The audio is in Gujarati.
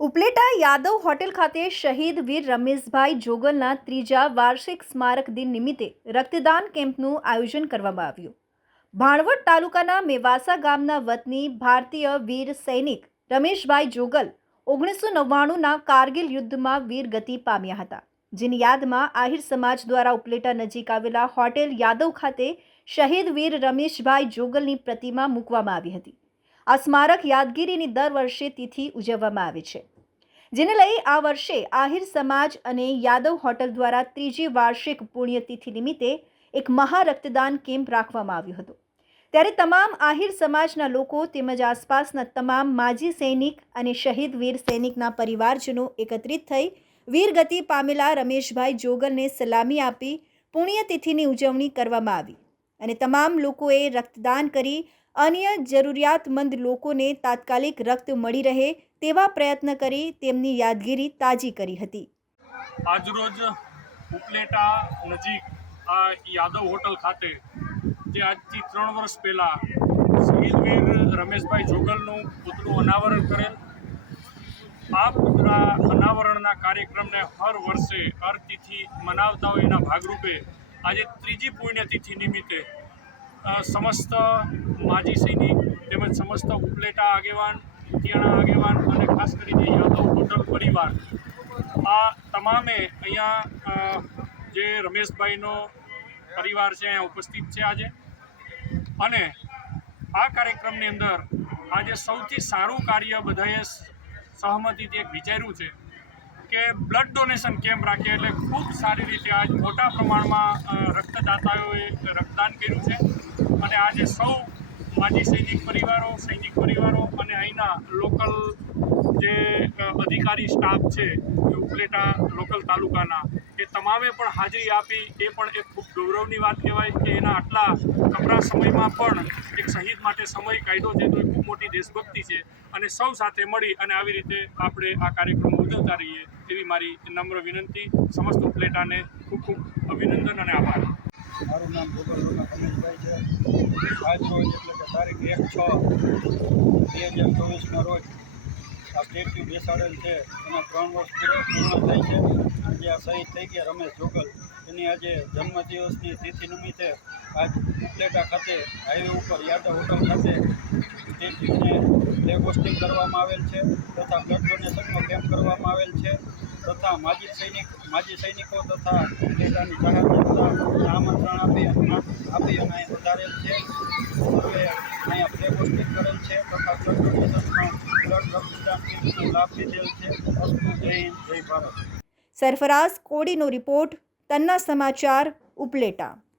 ઉપલેટા યાદવ હોટેલ ખાતે શહીદ વીર રમેશભાઈ જોગલના ત્રીજા વાર્ષિક સ્મારક દિન નિમિત્તે રક્તદાન કેમ્પનું આયોજન કરવામાં આવ્યું. ભાણવડ તાલુકાના મેવાસા ગામના વતની ભારતીય વીર સૈનિક રમેશભાઈ જોગલ ઓગણીસો નવ્વાણુંના કારગિલ યુદ્ધમાં વીરગતિ પામ્યા હતા, જેની યાદમાં આહિર સમાજ દ્વારા ઉપલેટા નજીક આવેલા હોટેલ યાદવ ખાતે શહીદ વીર રમેશભાઈ જોગલની પ્રતિમા મૂકવામાં આવી હતી. આ સ્મારક યાદગીરીની દર વર્ષે તિથિ ઉજવવામાં આવે છે. જેને લઈ આ વર્ષે આહિર સમાજ અને યાદવ હોટલ દ્વારા ત્રીજી વાર્ષિક પુણ્યતિથિ નિમિત્તે એક મહા રક્તદાન કેમ્પ રાખવામાં આવ્યો હતો. ત્યારે તમામ આહિર સમાજના લોકો તેમજ આસપાસના તમામ માજી સૈનિક અને શહીદ વીર સૈનિકના પરિવારજનો એકત્રિત થઈ વીરગતિ પામેલા રમેશભાઈ જોગલને સલામી આપી પુણ્યતિથિની ઉજવણી કરવામાં આવી. અને તમામ લોકોએ રક્તદાન કરી અન્ય જરૂરિયાતમંદ લોકોને તાત્કાલિક રક્ત મળી રહે તેવા પ્રયત્ન કરી તેમની યાદગીરી તાજી કરી હતી. આજરોજ ઉપલેટા નજીક આ યાદવ હોટલ ખાતે, જે આજથી ત્રણ વર્ષ પહેલાં શહીદ વીર રમેશભાઈ જોગલનું પુતળું અનાવરણ કરેલ, આ પુતળા અનાવરણના કાર્યક્રમને હર વર્ષે હર તિથિ મનાવતા હોય એના ભાગરૂપે આજે ત્રીજી પુણ્યતિથિ નિમિત્તે સમસ્ત માજી સૈનિક તેમજ સમસ્ત ઉપલેટા આગેવાન કિયાણા આગેવાન અને ખાસ કરીને યાદવ હોટલ પરિવાર, આ તમામે અહીંયા જે રમેશભાઈનો પરિવાર છે અહીંયા ઉપસ્થિત છે આજે. અને આ કાર્યક્રમની અંદર આજે સૌથી સારું કાર્ય બધાએ સહમતિથી એક વિચાર્યું છે. કે બ્લડ ડોનેશન કેમ્પ રાખીએ એટલે ખૂબ સારી રીતે આજ મોટા પ્રમાણમાં રક્તદાતાઓએ રક્તદાન કર્યું છે. અને આજે સૌ માજી સૈનિક પરિવારો સૈનિક પરિવારો અને અહીંના લોકલ જે અધિકારી સ્ટાફ છે, ઉપલેટા લોકલ તાલુકાના તમામે પણ હાજરી આપી, એ પણ એક ખૂબ ગૌરવની વાત કહેવાય કે એના આટલા કપરા સમયમાં પણ એક શહીદ માટે સમય કાયદો છે, તો એ ખૂબ મોટી દેશભક્તિ છે. અને સૌ સાથે મળી અને આવી રીતે આપણે આ કાર્યક્રમ ઉજવતા રહીએ તેવી મારી નમ્ર વિનંતી. સમસ્ત ઉપલેટાને ખૂબ ખૂબ અભિનંદન અને આભાર. મારું નામ ગોપાલભાઈ છે. આજ રોજ એટલે કે તારીખ એક છ બે હજાર ચોવીસના રોજ આ સ્ટેચ્યુ બેસાડેલ છે. એના ત્રણ વર્ષ પૂરા પૂર્ણ થાય છે. આજે આ શહીદ થઈ ગયા રમેશ જોગલ. એની આજે જન્મદિવસની તિથિ નિમિત્તે આજ ઉપલેટા ખાતે હાઈવે ઉપર યાદવ હોટલ ખાતે સ્ટેચ્યુને ફ્લેગ કરવામાં આવેલ છે તથા બ્લડ ડોનેશનનો કેમ્પ કરવામાં આવેલ છે તથા માજી સૈનિક, માજી સૈનિકો તથા ઉપલેટાની જાહેર આમંત્રણ આપી આપી અને વધારેલ છે. અહીંયા ફ્લેગ કરેલ છે તથા બ્લડ ડોનેશનનો સરફરાઝ કોડીનો રિપોર્ટ તન્ના સમાચાર ઉપલેટા.